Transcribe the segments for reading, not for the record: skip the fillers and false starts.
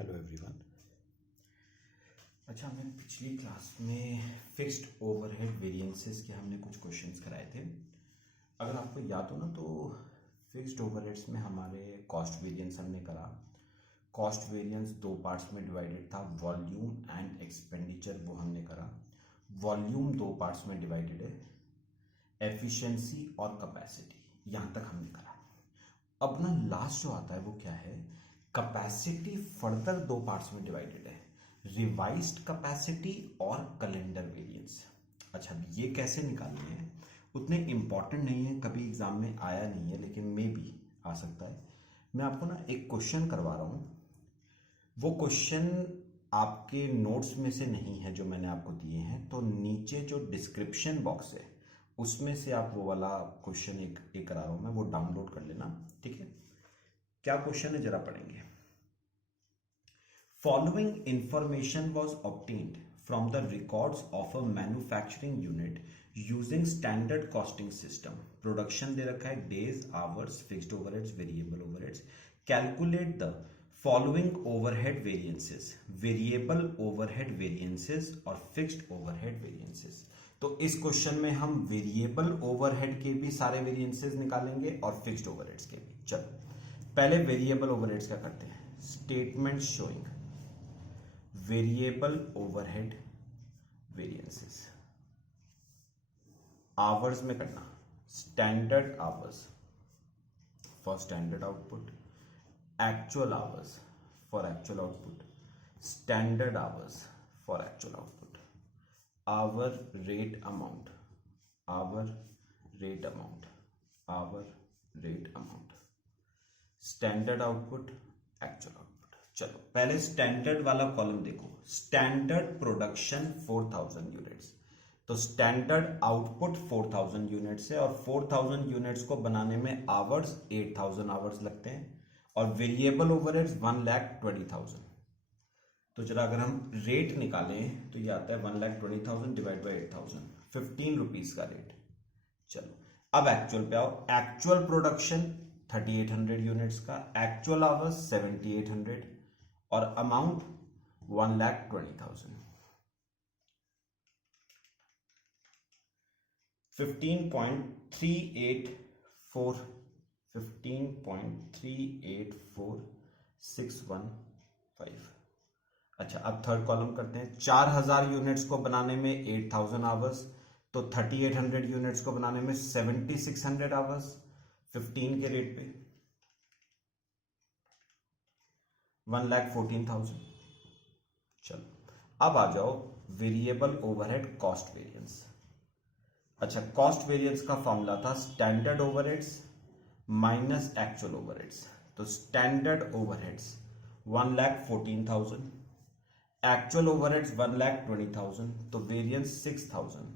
Hello everyone. अच्छा, हमने पिछली क्लास में फिक्स्ड ओवरहेड वेरिएंसेस के हमने कुछ क्वेश्चंस कराए थे। अगर आपको याद हो ना तो फिक्स्ड ओवरहेड्स में हमारे कॉस्ट वेरिएंस हमने करा। कॉस्ट वेरिएंस दो पार्ट्स में डिवाइडेड था, वॉल्यूम एंड एक्सपेंडिचर, वो हमने करा। वॉल्यूम दो पार्ट्स में डिवाइडेड है, एफिशिएंसी और कैपेसिटी, यहाँ तक हमने करा। अब ना लास्ट जो आता है वो क्या है, कैपेसिटी फर्दर दो पार्ट्स में डिवाइडेड है, रिवाइज्ड कैपेसिटी और कैलेंडर वेरिएंस। अच्छा, ये कैसे निकालने हैं उतने इंपॉर्टेंट नहीं है, कभी एग्जाम में आया नहीं है, लेकिन मे भी आ सकता है। मैं आपको ना एक क्वेश्चन करवा रहा हूँ, वो क्वेश्चन आपके नोट्स में से नहीं है जो मैंने आपको दिए हैं, तो नीचे जो डिस्क्रिप्शन बॉक्स है उसमें से आप वो वाला क्वेश्चन एक करा रहा हूँ मैं, वो डाउनलोड कर लेना, ठीक है। क्या क्वेश्चन है जरा पढ़ेंगे। Following information was obtained from the records of a manufacturing unit using standard costing system. Production दे रखा है, days, hours, fixed overheads, variable overheads. Calculate the following overhead variances, variable overhead variances और fixed overhead variances. तो इस question में हम variable overhead के भी सारे वेरिएंसेस निकालेंगे और फिक्स्ड ओवरहेड्स के भी। चलो पहले वेरिएबल ओवरहेड्स का करते हैं। Statement showing variable overhead variances. Hours में करना, standard hours for standard output, actual hours for actual output, standard hours for actual output, hour rate amount, hour rate amount, hour rate amount, standard output, actual output. चलो पहले standard वाला column देखो, standard production 4000 units, तो standard output 4000 units है और 4000 units को बनाने में आवर्स 8000 आवर्स लगते हैं और वेरिएबल ओवरहेड्स 1,20,000। तो जरा अगर हम रेट निकालें तो ये आता है 1,20,000 डिवाइड बाई 8000, 15 रुपीज का रेट। चलो अब एक्चुअल पे आओ। एक्चुअल प्रोडक्शन 3800 यूनिट्स का, एक्चुअल आवर्स 7800 और अमाउंट 1,20,000। 15.384 15.384,615। अच्छा, अब थर्ड कॉलम करते हैं। 4000 यूनिट्स को बनाने में 8000 आवर्स, तो 3800 यूनिट्स को बनाने में 7600 आवर्स 15 के रेट पे, 1,14,000। चलो अब आ जाओ वेरिएबल ओवरहेड कॉस्ट वेरिएंस। अच्छा, कॉस्ट वेरिएंस का फॉर्मूला था standard overheads minus actual overheads. तो स्टैंडर्ड ओवरहेड्स 1,14,000, एक्चुअल ओवरहेड्स 1,20,000, तो वेरिएंस 6,000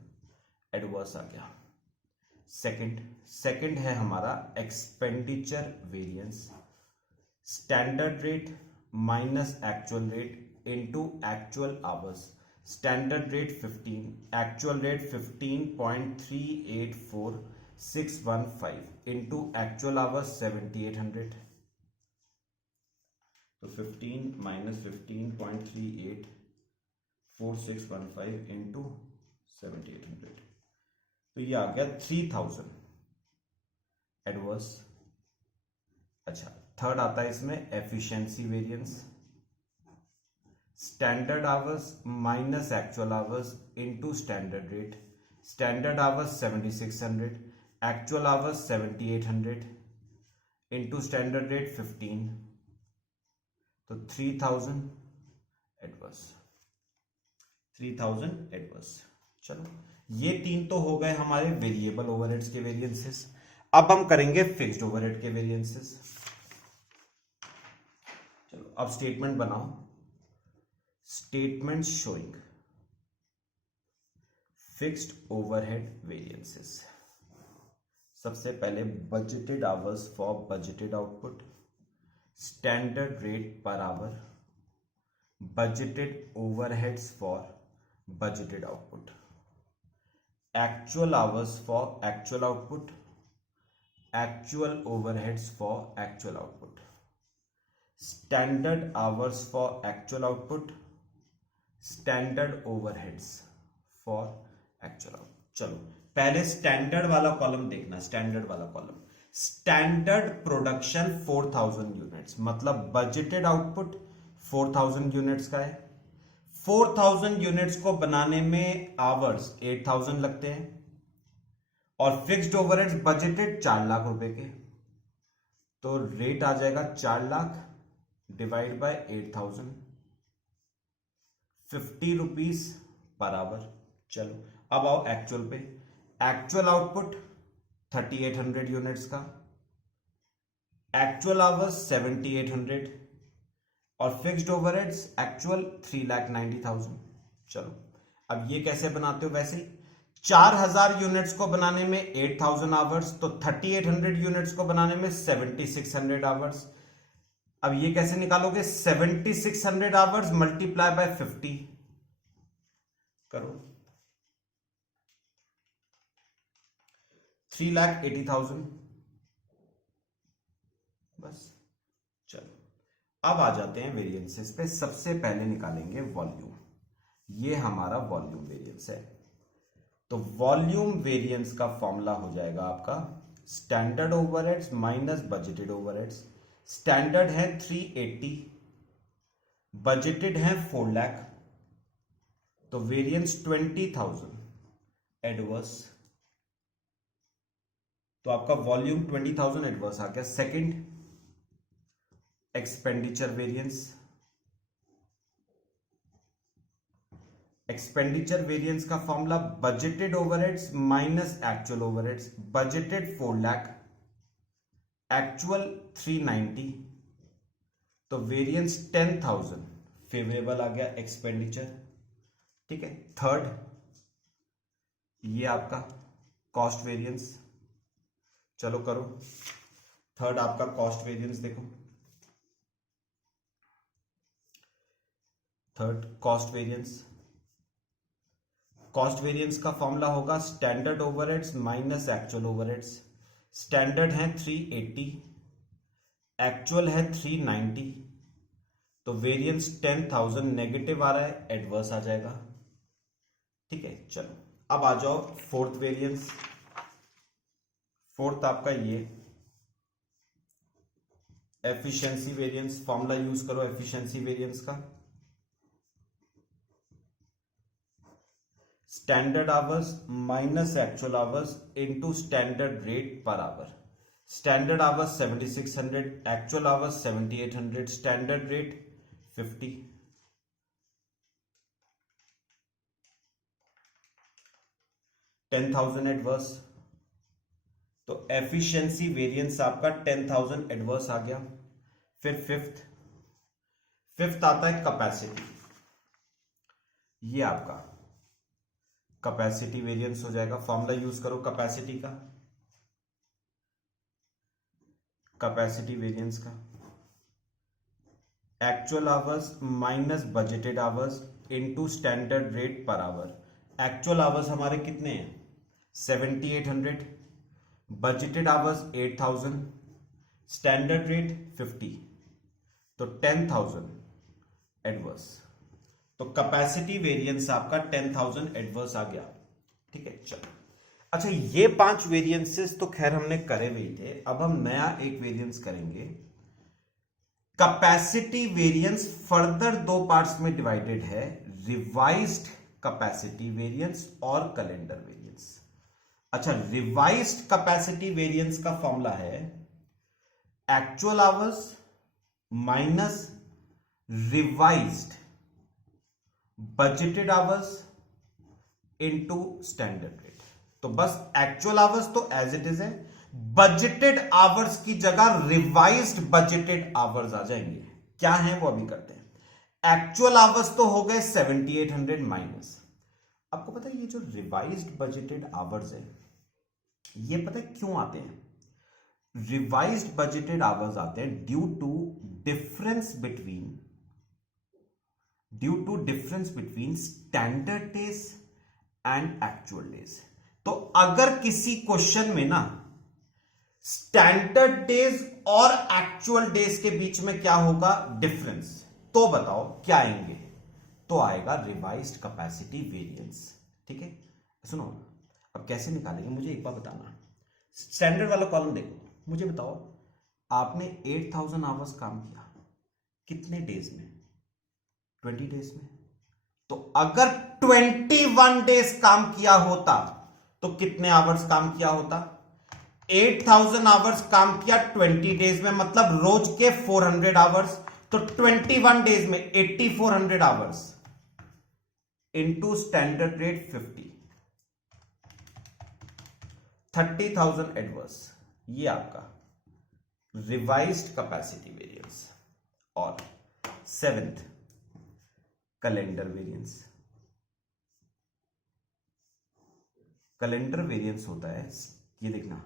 एडवर्स आ गया। सेकंड है हमारा expenditure variance, standard rate minus actual rate into actual hours. Standard rate 15, actual rate 15.384,615 into actual hours 7800, तो 15 minus 15.384,615 into 7800, तो ये आ गया 3000 एडवर्स। अच्छा, थर्ड आता है इसमें efficiency variance, standard hours minus actual hours into standard rate. Standard hours 7600, actual hours 7800 into standard rate 15, तो 3000 adverse, 3000 adverse. चलो ये तीन तो हो गए हमारे वेरिएबल ओवरहेड्स के वेरिएंसेस। अब हम करेंगे फिक्स्ड ओवरहेड के वेरिएंसेस। चलो अब स्टेटमेंट बनाओ। Statement showing fixed overhead variances. सबसे पहले budgeted hours for budgeted output, standard rate per hour, budgeted overheads for budgeted output, actual hours for actual output, actual overheads for actual output, standard hours for actual output, standard overheads for actual output. चलो पहले standard वाला column देखना, standard वाला column, standard production 4000 units, मतलब budgeted output 4000 units का है। 4000 units को बनाने में आवर्स 8000 लगते हैं और फिक्स्ड ओवरहेड्स बजटेड 4 लाख रुपए के, तो रेट आ जाएगा 4 lakh divide by 8000, 50 rupees per hour. चलो अब आओ एक्चुअल पे। एक्चुअल आउटपुट 3800 यूनिट्स का, एक्चुअल आवर्स 7800 और फिक्स्ड ओवरहेड्स एक्चुअल 3,90,000। चलो अब ये कैसे बनाते हो, वैसे 4000 यूनिट्स को बनाने में 8000 आवर्स, तो 3800 यूनिट्स को बनाने में 7600 आवर्स। अब ये कैसे निकालोगे, 7600 आवर्स मल्टीप्लाई बाय 50 करो, 3,80,000 बस। चलो अब आ जाते हैं वेरिएंसेस पे। सबसे पहले निकालेंगे वॉल्यूम, ये हमारा वॉल्यूम वेरिएंस है। तो वॉल्यूम वेरिएंस का फॉर्मूला हो जाएगा आपका standard overheads minus budgeted overheads. Standard है 380, बजटेड है 4 लाख, तो वेरिएंस 20,000 एडवर्स, तो आपका वॉल्यूम 20,000 एडवर्स आ गया। Second expenditure variance, expenditure variance का formula budgeted overheads minus actual overheads. Budgeted 4 lakh, actual 390, तो वेरिएंस 10,000 फेवरेबल आ गया एक्सपेंडिचर। ठीक है। थर्ड ये आपका कॉस्ट वेरिएंस, चलो करो। थर्ड आपका कॉस्ट वेरिएंस देखो, third cost variance. Cost variance का फॉर्मूला होगा standard overheads minus actual overheads. Standard है 380, एक्चुअल है 390, तो वेरिएंस 10,000 नेगेटिव आ रहा है, एडवर्स आ जाएगा। ठीक है। चलो अब आ जाओ फोर्थ वेरिएंस। फोर्थ आपका ये एफिशिएंसी वेरिएंस, फॉर्मूला यूज करो एफिशिएंसी वेरिएंस का, standard hours minus actual hours into standard rate per hour. Standard hours 7600, actual hours 7800, standard rate 50। $10,000 adverse, तो एफिशिएंसी वेरिएंस आपका 10,000 एडवर्स आ गया। फिर फिफ्थ आता है कैपेसिटी, ये आपका कैपेसिटी वेरिएंस हो जाएगा। फॉर्मूला यूज करो कैपेसिटी का, कैपेसिटी वेरिएंस का, actual hours minus budgeted hours into standard rate per hour. Actual hours हमारे कितने हैं 7800, बजटेड आवर्स 8000, स्टैंडर्ड रेट 50, तो 10,000 एडवर्स। तो कैपेसिटी वेरिएंस आपका 10,000 एडवर्स आ गया। ठीक है। चलो अच्छा, ये 5 वेरिएंसेस तो खैर हमने करे हुए थे। अब हम नया एक वेरिएंस करेंगे। कैपेसिटी वेरिएंस फर्दर 2 पार्ट्स में डिवाइडेड है, रिवाइज्ड कैपेसिटी वेरिएंस और कैलेंडर वेरिएंस। अच्छा, रिवाइज्ड कैपेसिटी वेरिएंस का फॉर्मूला है actual hours minus revised budgeted hours into standard rate. तो बस एक्चुअल आवर्स तो एज इट इज है, बजटेड आवर्स की जगह रिवाइज्ड बजटेड आवर्स आ जाएंगे। क्या है वो अभी करते हैं। एक्चुअल आवर्स तो हो गए 7800 माइनस, आपको पता है ये जो रिवाइज्ड बजटेड आवर्स है ये पता है क्यों आते हैं। रिवाइज्ड बजटेड आवर्स आते हैं due to difference between standard days and actual days. तो अगर किसी क्वेश्चन में ना स्टैंडर्ड डेज और एक्चुअल डेज के बीच में क्या होगा डिफरेंस, तो बताओ क्या आएंगे, तो आएगा रिवाइज्ड कैपेसिटी वेरिएंस। ठीक है, सुनो अब कैसे निकालेंगे मुझे एक बार बताना। स्टैंडर्ड वाला कॉलम देखो, मुझे बताओ आपने 8000 आवर्स काम किया कितने डेज में, 20 डेज में। तो अगर 21 डेज काम किया होता तो कितने आवर्स काम किया होता, 8000 आवर्स काम किया 20 डेज में, मतलब रोज के 400 आवर्स, तो 21 डेज में 8400 hours into standard rate 50, 30,000 adverse, ये आपका रिवाइज्ड कैपेसिटी वेरिएंस। और 7th calendar variance. Calendar variance होता है, ये देखना,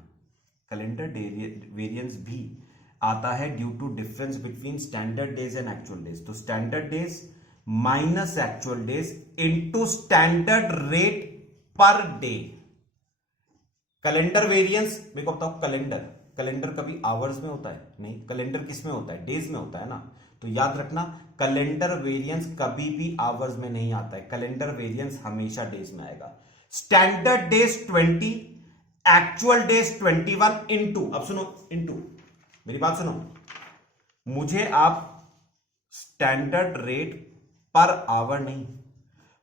कैलेंडर वेरिएंस भी आता है due to difference between standard days and actual days. तो standard days minus actual days into standard rate per day. Calendar variance मेरे को बताओ, कैलेंडर कभी आवर्स में होता है नहीं, कैलेंडर किस में होता है, डेज में होता है ना। तो याद रखना कैलेंडर वेरिएंस कभी भी आवर्स में नहीं आता है, कैलेंडर वेरिएंस हमेशा डेज में आएगा। Standard days 20, actual days 21 into, अब सुनो इंटू, मेरी बात सुनो, मुझे आप स्टैंडर्ड रेट पर आवर नहीं,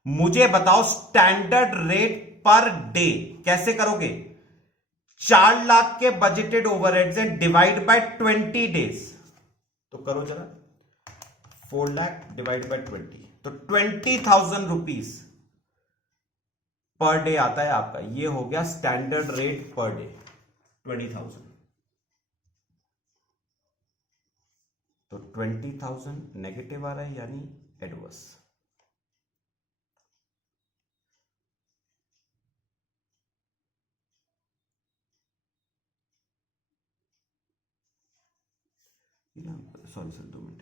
मुझे बताओ स्टैंडर्ड रेट पर डे कैसे करोगे। 4 लाख के बजटेड ओवरहेड्स हैं, डिवाइड बाय 20 डेज, तो करो जरा, 4 लाख डिवाइड बाय 20, तो 20,000 रुपीज पर डे आता है आपका। ये हो गया स्टैंडर्ड रेट पर डे 20,000। तो 20,000 नेगेटिव आ रहा है यानी एडवर्स। सॉरी 2 मिनट,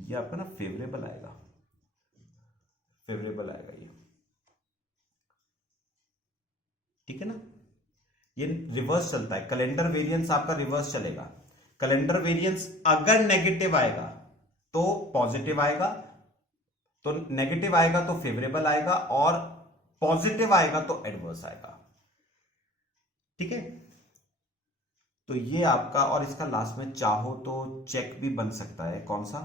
ये आपका ना फेवरेबल आएगा, ये, ठीक है ना। ये रिवर्स चलता है, कैलेंडर वेरिएंस आपका रिवर्स चलेगा। कैलेंडर वेरिएंस अगर नेगेटिव आएगा तो पॉजिटिव आएगा, तो नेगेटिव आएगा तो फेवरेबल आएगा, और पॉजिटिव आएगा तो एडवर्स आएगा। ठीक है, तो ये आपका, और इसका लास्ट में चाहो तो चेक भी बन सकता है, कौन सा,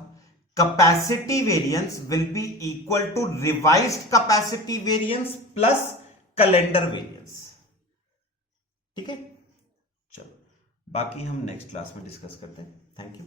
capacity variance will be equal to revised capacity variance plus calendar variance. ठीक है, चलो बाकी हम नेक्स्ट क्लास में डिस्कस करते हैं। Thank you.